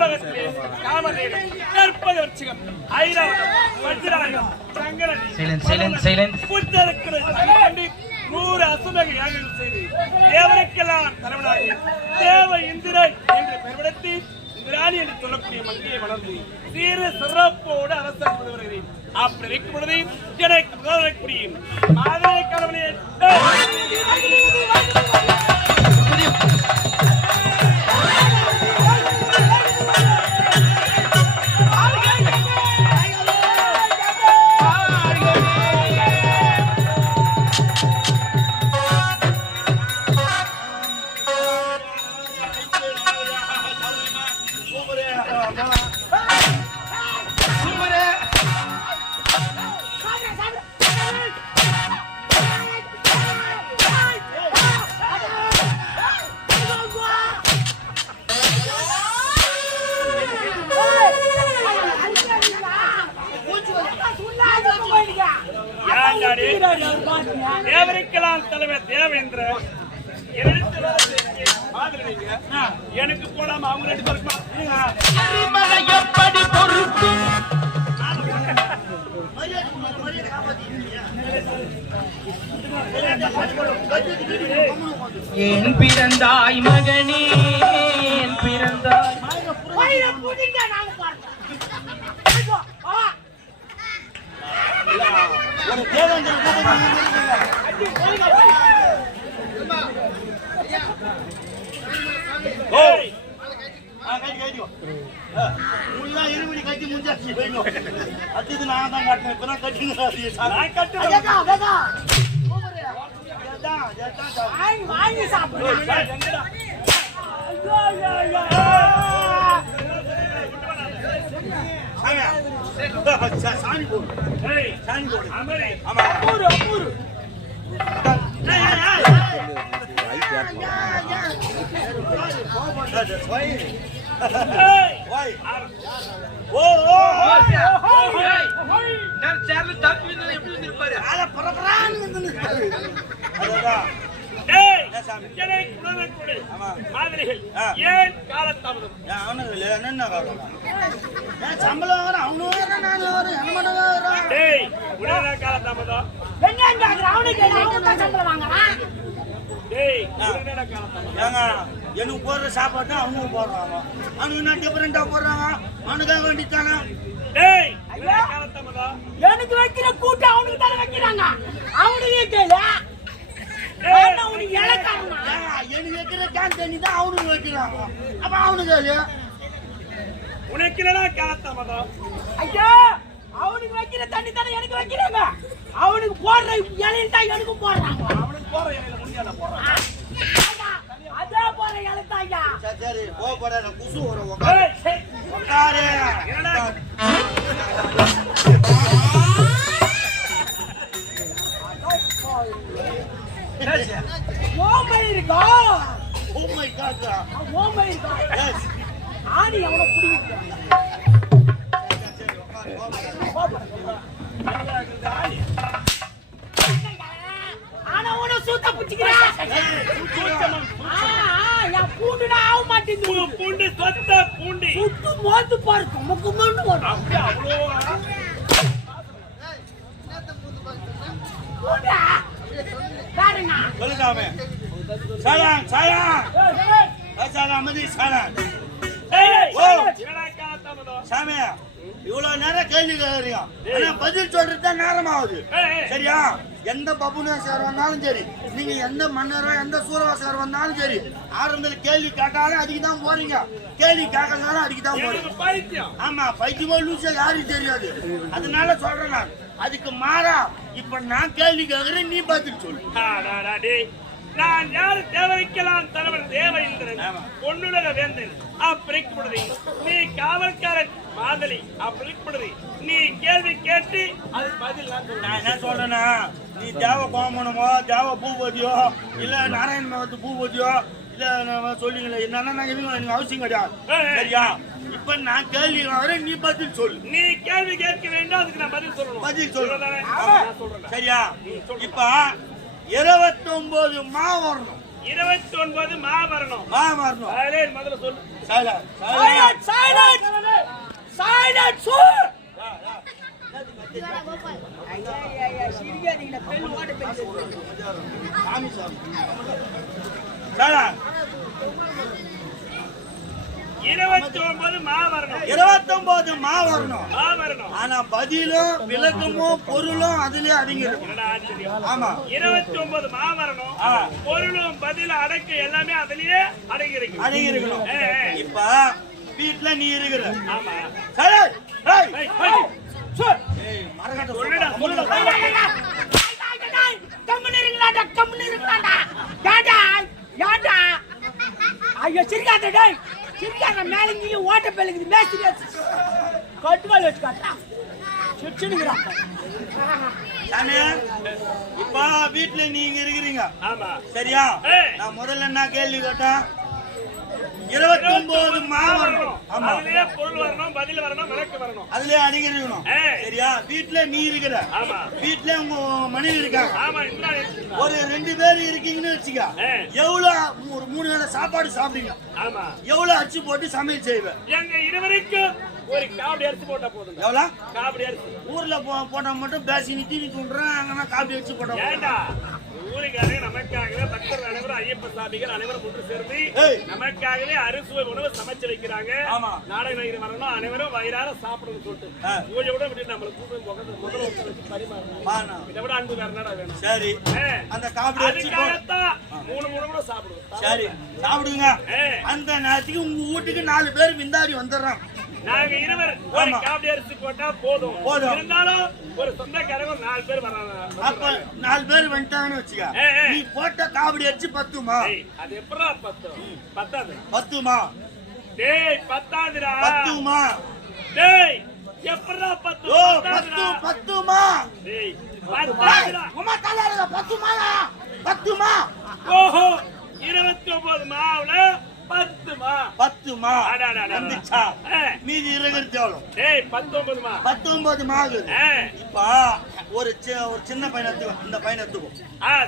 பூலகத்திலே காமதேவன் கற்பக விருட்சிகம் ஐராவதம் வஜ்ராயுதம் சங்கரன் புத்தருக்கிறது கண்டு 100 அசுமக யாகங்கள் செய்து தேவருக்கெல்லாம் தலைவனாகி தேவ இந்திரன் என்று பெயர்படுத்தி இந்திராணி என்று சொல்லக்கூடிய மங்கையை வளர்ந்து சீர சிறப்போடு அரசர் வருகிறேன். அப்படி இருக்கும் பொழுது எனக்கு முதலக்கூடிய மாதிரி கணவனே தேவருக்கெல்லாம் தலைவர் தேவேந்திர எனக்கு போடாம அவங்க 2 பேருக்கு எப்படி பொறுக்கும் என் பிறந்தாய் மகனே என் பிறந்தாய் கட்டி முடிஞ்சாச்சு அது நான் தான் கட்டினேன் இப்ப நான் கட்டிங்க வாங்கி சாப்பிடுறேன். சாணி போடு சாணி போடு மாதிரிகள் ஏன் காலத்தாமதம் சம்பளம் வரும் அவனு வரும் நான் வரும் என்ன பண்ணுவாங்க காலத்தாமதம் எனக்கு போடுற சாப்பாடு அவனுக்கு போடுறாங்க அவனுக்கு நான் டிஃபரெண்டா போடுறாங்க அவனுக்காக வேண்டித்தானே எனக்கு வைக்கிற கூட்டம் அவனுக்கு தானே வைக்கிறாங்க. அவனுக்கு கேளு எனக்கு வைக்கிற கேன் தண்ணி தான் அவனுக்கு வைக்கிறாங்க. அப்ப அவனுக்கு உனக்கு காலத்தாமதம் ஐயா அவனுக்கு வைக்கிற தண்ணி தானே எனக்கு வைக்கிறாங்க. அவனுக்கு போடுற இலையில தான் எனக்கு போடுறாங்க. அவனுக்கு போற இலையில முடியாத போடுறாங்க. அதே போற இலைத்தாயா சரி போ போற குசு வர உட்காரு ஓமை இருக்கா ஓமை காட்ரா ஓமை இருக்கா எஸ் ஆனி அவன புடிங்க ஆனா உன சூத்த புடிக்கிறா யா பூண்டுனா ஆவ மாட்டேங்குது பூண்டு சொத்த பூண்டி சுத்து மோந்து பாரு முக்குமன்னு வரும் அப்படியே அவ்ளோ பூண்டா காரணா சொல்லுதாமே சலாம் சலாம் சலாம் அமதி சலாம் ஓ சாமி இவ்வளவு நேரம் கேள்வி கேக்குறீங்க ஆனா பதில் சொல்றது தான் நேரம் ஆகுது சரியா எந்த பபுனேஸ்வர் வந்தாலும் சரி நீங்க எந்த மன்னரோ எந்த சூரவாசகர் வந்தாலும் சரி ஆரம்பத்தில் கேள்வி கேட்டாலும் அதுக்கு தான் போறீங்க கேள்வி கேட்கறதுனால அதுக்கு தான் போறீங்க ஆமா பைத்தியமோ லூசா யாருக்கு தெரியாது அதனால சொல்றேன் நான் அதுக்கு மாறா இப்ப நான் கேள்வி கேட்கிறேன் நீ பதில் சொல்லு நான் யாரு தேவரிக்கலாம் தலைவர் தேவேந்திரன் பொன்னுலக வேந்தன் அப்படிப்படுது நீ காவல்காரன் மாதலி அப்படிப்படுது நீ கேள்வி கேட்டு அது பதில் நான் என்ன சொல்றேன்னா நீ தேவ கோமனமோ தேவ பூபதியோ இல்ல நாராயண மகத்து பூபதியோ இல்ல சொல்லிங்களே என்னன்னா நான் எதுவும் எனக்கு அவசியம் கிடையாது சரியா இப்ப நான் கேள்வி வரேன் நீ பதில் சொல்லு நீ கேள்வி கேட்க வேண்டாம் அதுக்கு நான் பதில் சொல்லணும் பதில் சொல்லு சரியா இப்ப 29 மா வரணும் 29 மா வரணும் மா வரணும் முதல்ல சொல்லு சைலண்ட் ஐயா, ஐயா, ஐயா, சிரிக்காதீங்கடா, பெண் ஓட்ட பெண் செத்து. சாமி சாமி சார் 29 மா வரணும். 29 மா வரணும். மா வரணும். ஆனா பதிலும் விளக்கமும் பொருளும் அதுலயே அடங்கிடும். என்னடா ஆச்சரியம். ஆமா 29 மா வரணும். பொருளும் பதில அடக்கு எல்லாமே அதுலயே அடங்கி இருக்கு. அடங்கிருக்கணும். இப்ப வீட்டுல நீ இருக்கிற. ஆமா. சரி ஏய், ஏய், ஏய், சார். ஏய் மரகட்ட சொல்லுடா, சொல்லுடா. கம்முனு இருங்களாடா, கம்முனு இருங்களாடா. ஏன்டா, ஏன்டா? ஐயோ, சிரிக்காத டேய். சிரிக்காத, மேல இங்கேயும் ஓட்ட பெல்லுக்குது, மேஸ்திரி கட்டுவாள் வச்சு காட்டுறா. சிரிச்சுனுக்குறான். சாமி இப்ப வீட்டுல நீங்க இருக்கிறீங்க. ஆமா. சரியா? ஏய். நான் முதல்ல என்ன கேள்வி கேட்டேன்? 29 மா வரணும். ஆமா அதுலயே பொருள் வரணும், பதில் வரணும், விளக்கு வரணும். அதுலயே அடங்கிருக்கணும். ஏய். சரியா? வீட்டுல நீ இருக்கிற. ஆமா. வீட்டுல உங்க மனைவி இருக்காங்க. ஆமா, இன்னும் இருக்கு. ஒரு 2 பேர் இருக்கீங்கன்னு வச்சுக்க. ஏய். எவ்வளவு ஒரு 3 வேளை சாப்பாடு சாப்பிடுங்க? ஆமா. எவ்வளவு அச்சு போட்டு சமையல் செய்வேன்? எங்க இருவருக்கும் ஒரு காபடி அரிசி போட்டா போதும். எவ்வளவு? காபடி அரிசி. ஊர்ல போட்டா மட்டும் பேசி தீனி தூண்டுறேன், அங்கன்னா காப்பி வச்சு போட்டோம். ஏண்டா ஊருக்காரே நமக்காகவே பக்தர்கள் அனைவரும் ஐயப்ப சாமிகள் அனைவரும் ஒன்று சேர்ந்து ஏய். நமக்காகவே அறுசுவை உணவு சமைச்சு வைக்கிறாங்க. ஆமா. நாடக நகர் வரணும், அனைவரும் வயிறார சாப்பிடணும்னு சொல்லிட்டு பூஜை விட விட்டு நம்மளுக்கு முதல்ல வச்சு பரிமாறணும். வாண்ணா. இதை விட அன்பு வேற என்னடா வேணும்? சரி அந்த காப்பி வச்சு அதுக்காகத்தான் 3 கூட சாப்பிடுவோம். சரி சாப்பிடுங்க. ஏய். அந்த நேரத்துக்கு உங்க வீட்டுக்கு 4 பேர் விந்தாடி வந்துடுறான். நாங்க இருவர் ஒரு ஆமா. காபடி அரிசி போட்டா போதும். போதும். இருந்தாலும் ஒரு சொந்தக்காரங்க 4 பேர் வராங்க. அப்ப 4 பேர் வந்துட்டாங்கன்னு வச்சுக்க. ஏய். நீ போட்ட காவடி அடிச்சு 10மா? ஏய், அது எப்படா பத்தாது? 10மா? டேய் பத்தாதுடா. 10மா? டேய் எப்படா பத்து? ஓ பத்தாதுடா. 10மா? டேய் பத்தாதுடா. உமா தலால 10மா? 10மா? ஓஹோ 29 மாவுல 10 மா. 10மா? அடடடடா. வந்துச்சா? ஏய். மீதி இருக்கிறது எவ்வளவு? டேய் 19 மா. 19 மாகுது. ஏய். இப்ப ஒரு சின்ன பையன் எடுத்துக்கோ. இந்த பையன் எடுத்துக்கோ.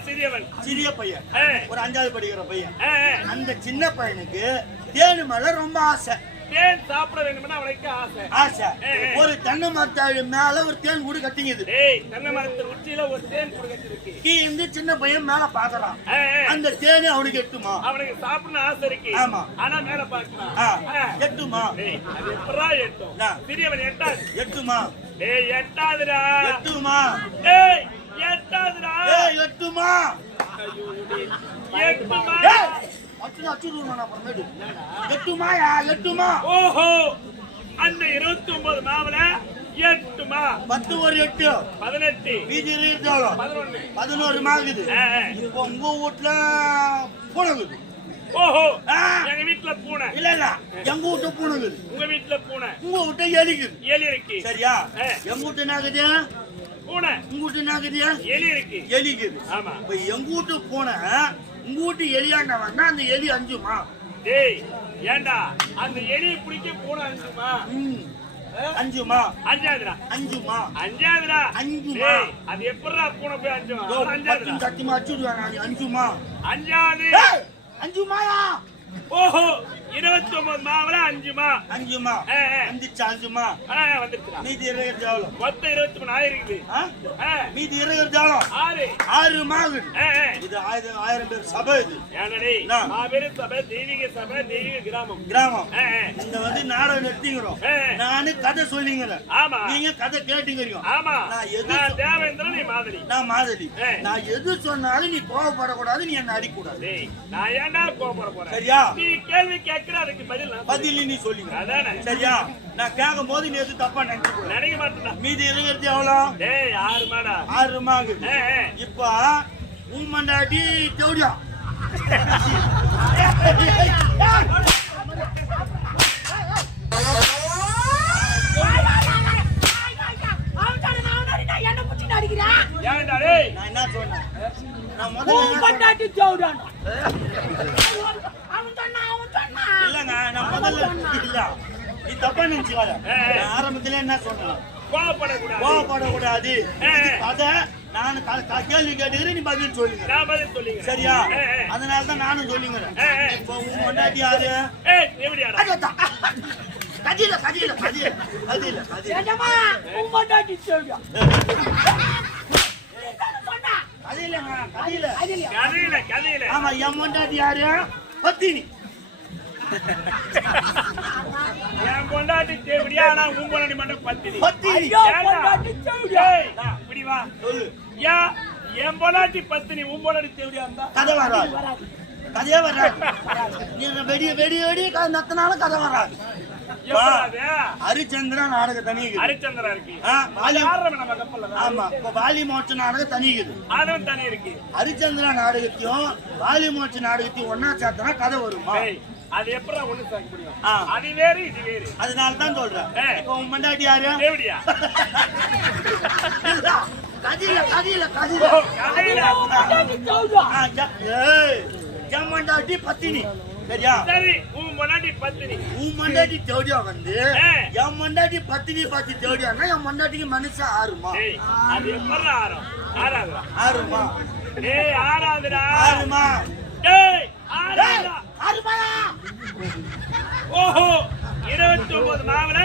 சிறியவன். சிறிய பையன். ஏய். ஒரு 5வது படிக்கிற பையன். ஏய். அந்த சின்ன பையனுக்கு தேனு மேல ரொம்ப ஆசை. தேன் சாப்பிட வேண்டும்னு அவனுக்கு ஆசை. ஆசை. ஏய். ஒரு தென்னை மரத்தாழி மேல ஒரு தேன் கூடு கட்டிங்குது. டேய் தென்னை மரத்து உச்சியில ஒரு தேன் குடுக்கத்து இருக்கு. கீழே சின்ன பையன் மேல பாக்குறான். ஏய். அந்த தேனு அவனுக்கு எட்டுமா? அவனுக்கு சாப்பிடணும் ஆசை இருக்கு. ஆமா. ஆனா மேல பாக்கலாம். எட்டுமா? டேய் அது எப்படா எட்டும்? என்ன? சிறியவன் எட்டாது. எட்டுமா? டேய் எட்டாதுடா. எட்டுமா? டேய் எட்டாதுடா. ஏய் எட்டுமா? ஐயோ டேய் எட்டுமா. ஏய் அச்சுடுவான் அப்புறமேட்டு. எட்டுமாயா? எட்டுமா? ஓஹோ அந்த 29 மாவுல 8 மா. 10 ஒரு 8 18 மீதி இருக்கிறது 11. 11 மாகுது. ஏய். இப்போ உங்க வீட்டுல பூனைக்குது. ஓஹோ ஆ. எங்க வீட்டுல பூனை. இல்ல இல்ல எங்க வீட்டு பூனைக்குது. உங்க வீட்டுல பூனை. உங்க வீட்டை எலிக்குது. எலி இருக்கு. சரியா? ஏய். எங்க வீட்டு நாகுது? பூனை. உங்க வீட்டு நாகுது? எலி இருக்கு. எலிக்குது. ஆமா. இப்ப எங்க வீட்டு பூனை உங்க வீட்டு எலியாண்ட வந்தா அந்த எலி 5மா? டேய் ஏண்டா அந்த எலியை பிடிக்க பூனை 5மா? 5மா? 5ஆவதுடா. 5மா? 5ஆவதுடா. 5மா? டேய் அது எப்படிடா பூனை போய் 5ஆ? 5ஆவதுடா. சத்தியமா அச்சுடுவேன் நான் 5மா? 5ஆவது. 5மாயா? ஓஹோ 29 மாவுல 5 மா. 5மா? ஏய், ஏய். வந்துச்சா? 5மா? வந்துருச்சுடா. மீதி இருக்கிறது எவ்வளவு? மொத்தம் 23 ஆயிருக்குது. மீதி இருக்கிறது எவ்வளவு? 6. 6 மாகுது. இது 1000 பேர் சபை. இது ஏனடே என்ன? மாபெரும் சபை, தெய்வீக சபை, தெய்வீக கிராமம். கிராமம். ஏய், ஏய். இந்த வந்து நாடகம் நடத்திக்கிறோம். ஏய். நானு கதை சொல்லிங்கிறேன். ஆமா. நீங்க கதை கேட்டுக்கிறீங்க. ஆமா. நான் எது நான் தேவேந்திரன், நீ மாதிரி. நான் மாதவி. ஏய். நான் எது சொன்னாலும் நீ கோவப்படக்கூடாது, நீ என்ன அடிக்கூடாது. டேய் நான் ஏன்டா கோபப்பட போறேன்? சரியா? நீ கேள்வி கேட்கிற அதுக்கு பதில் நான் பதில் நீ சொல்லிங்க. அதானே. சரியா? நான் கேட்கும் போது நீ எது தப்பா நினைக்க நினைக்க மாட்டேன்டா. மீதி இருக்கிறது எவ்வளவு? டேய் 6 மாடா. 6 மாகுது. ஏய், ஏய். இப்ப உன் மண்டாட்டி தேவடியா? ஏன்டா டேய்? நான் என்ன சொன்னேன்? நான் உன் முதல்ல பொண்டாட்டி தேவடான். இல்லங்க, நான் முதல்ல இல்ல நீ தப்பா நினைச்சுக்காத. ஏய். நான் ஆரம்பத்துல என்ன சொன்னேன்? கோபப்படக்கூடாது. கோவப்படக்கூடாது. ஏய். அத நான் கேள்வி கேட்டுக்கிறேன், நீ பதில் சொல்லுங்க. நான் பதில் சொல்லிக்கிறேன். சரியா? ஏய், ஏய். அதனால தான் நானும் சொல்லிக்கிறேன். ஏய், ஏய். இப்ப உன் பொண்டாட்டி யாரு? ஏய் எப்படியாடா? அதான். கதியில கதியில கதியில கதியில கதியில ஏஜமா உம்மடாட்டி சொல்லியா கதியிலங்க கதியில கதையில கதையில ஆமா என் பொண்டாட்டி யாரு பத்தினி என் பொண்டாட்டி தேவடியா ஆனா உன் பொண்டாட்டி மட்டும் பத்தினி பத்தினி ஐயோ உம்மடாட்டி சொல்லியா ஏய், இப்படி வா சொல்லு என் பொண்டாட்டி பத்தினி உன் பொண்டாட்டி தேவடியா இருந்தா கதை வராது கதையே வராது நீ வெடி வெடி வெடி நத்தினாலும் கதை வராது எப்படாது? ஹரிச்சந்திரன் நாடகம் தனிக்குது ஹரிச்சந்திரா இருக்கு வாலி யாரும் நம்ம கப்பல்ல ஆமா இப்ப வாலி மோட்ச நாடகம் தனிக்குது அதுவும் தனி இருக்கு ஹரிச்சந்திரா நாடகத்தையும் வாலி மோட்ச நாடகத்தையும் ஒன்னா சேர்த்தனா கதை வருமா ஏய், அது எப்படா ஒண்ணு சேர்க்க முடியும் ஆ. அது வேறு இது வேறு அதனால தான் சொல்றேன் ஏய். இப்ப உன் பொண்டாட்டி யாரு தேவடியா கதியில கதியில ஓ, கதியில கதையில உம்மடாட்டி சொல்லியா என் பொண்டாட்டி பத்தினி சரியா சரி உன் பொண்டாட்டி பத்தினி உன் பொண்டாட்டி தேடியா வந்து ஏய். என் பொண்டாட்டி பத்தினி பார்த்து தேடியான்னா என் பொண்டாட்டிக்கு மனுஷன் ஆறுமா ஏய், அது எப்படா ஆறாதுடா ஆறுமா ஏய் ஆறாதுடா ஆறுமா ஏய் ஆறாதுடா ஆறுமா ஓஹோ 29 மாவுல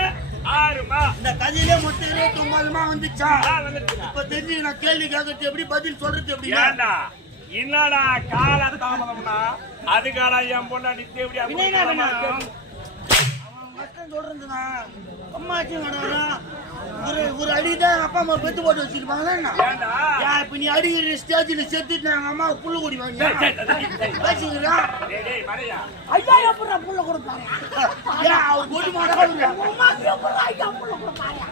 6 மா இந்த கதையிலே மொத்தம் 29 வந்துச்சா வந்துருச்சுடா. இப்ப தெரிஞ்சு நான் கேள்வி கேட்கறது எப்படி பதில் சொல்றது எப்படி ஏண்டா என்னடா கால தாமதம்னா அதுக்காடா என் பொண்டாட்டி தேவடியா கஷ்டம் சொல்றதுண்ணா அம்மாச்சி கடவுளா ஒரு அடிதான் அப்பா அம்மா பெத்து போட்டு வச்சிருப்பாங்களா என்ன? ஏண்டா ஏன் இப்ப நீ அடிக்கிற ஸ்டேஜ்ல செத்துட்டு எங்க அம்மா புல்லு குடி வாங்க பேசுகிறா டேய் டேய் மறையா ஐயா எப்படா புள்ள கொடுப்பாங்க ஏன் அவர் கொண்டு மாட்டா உம்மா எப்படா ஐயா புள்ள கொடுப்பாங்க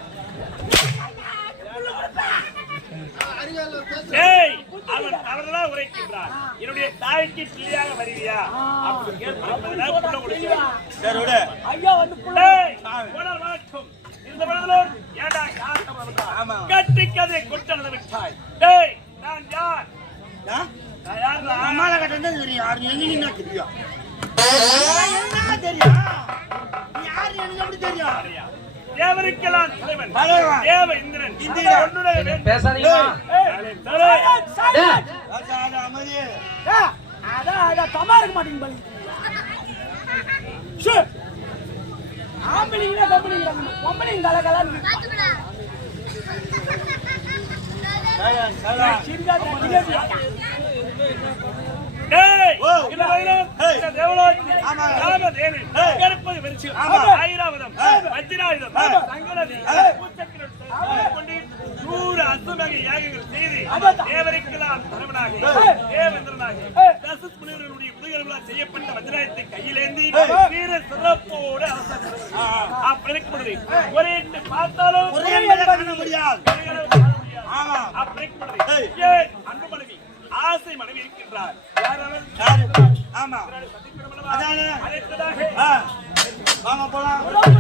டேய் அவன் தவறா உரைக்கின்றான் என்னுடைய தாய்க்கு பிள்ளையாக வருவியா அப்படி கேட்பதனால புள்ள கொடுக்கிறான் சரி விடு ஐயா வந்து புள்ள டேய் போனால் வணக்கம் இந்த மனதலோர் ஏண்டா காட்டம் வந்தா ஆமா. கட்டிக்கதை கொட்டனது விட்டாய் டேய் நான் யார் நான் யாரா அம்மால கட்டணும் தெரியும் யாரு எங்க தெரியும் என்ன தெரியும் நீ யாரு எனக்கு எப்படி தெரியும் தேவருக்கெல்லாம் தலைவன் தலைவன். தேவ இந்திரன் இந்திரன். ஒன்றுடைய வேண்டும். பேசாதீங்கம்மா. ஏய், தலை. டேய், ராஜா அமதி அதான் தமா இருக்க மாட்டீங்க பலி ஆம்பளைங்க கம்பளிங்க பொம்பளைங்க கலகலான்னு டேய், ஓ. இந்த வைரம், ஏய். இந்த தேவலோகி, ஆமா. ராமதேவி, ஏய். கருப்பது விருச்சிகம், ஆமா. ஐராவதம், வஜ்ராயுதம், ஆமா. சங்கரதி, பூச்சக்கரம் கொண்டு 100 அசுமக யாகங்கள் செய்து அதான். தேவருக்கெல்லாம் தலைவனாகி, ஏய். தேவேந்திரனாகி, ஏய். தசரத் முனிவர்களுடைய உதவிகளால் செய்யப்பட்ட வஜ்ராயத்தை கையிலேந்தி ஏய். வீர சிறப்போடு அரசர் அப்படி இருக்கும்போது ஒரே எட்டு பார்த்தாலும் ஒரே எண்ணெய் காண முடியாது கைகளை காண முடியாது. ஆமா அப்படி இருக்கும்போது ஏய். ஏன் அன்பு மனைவி ஆசை மனைவி இருக்கின்றார் யார் அவர்? யாரு ஆமா சத்தியபிரமணவா? அதானே. அழைத்ததாக ஆ, வாங்க போலாம் போலாம்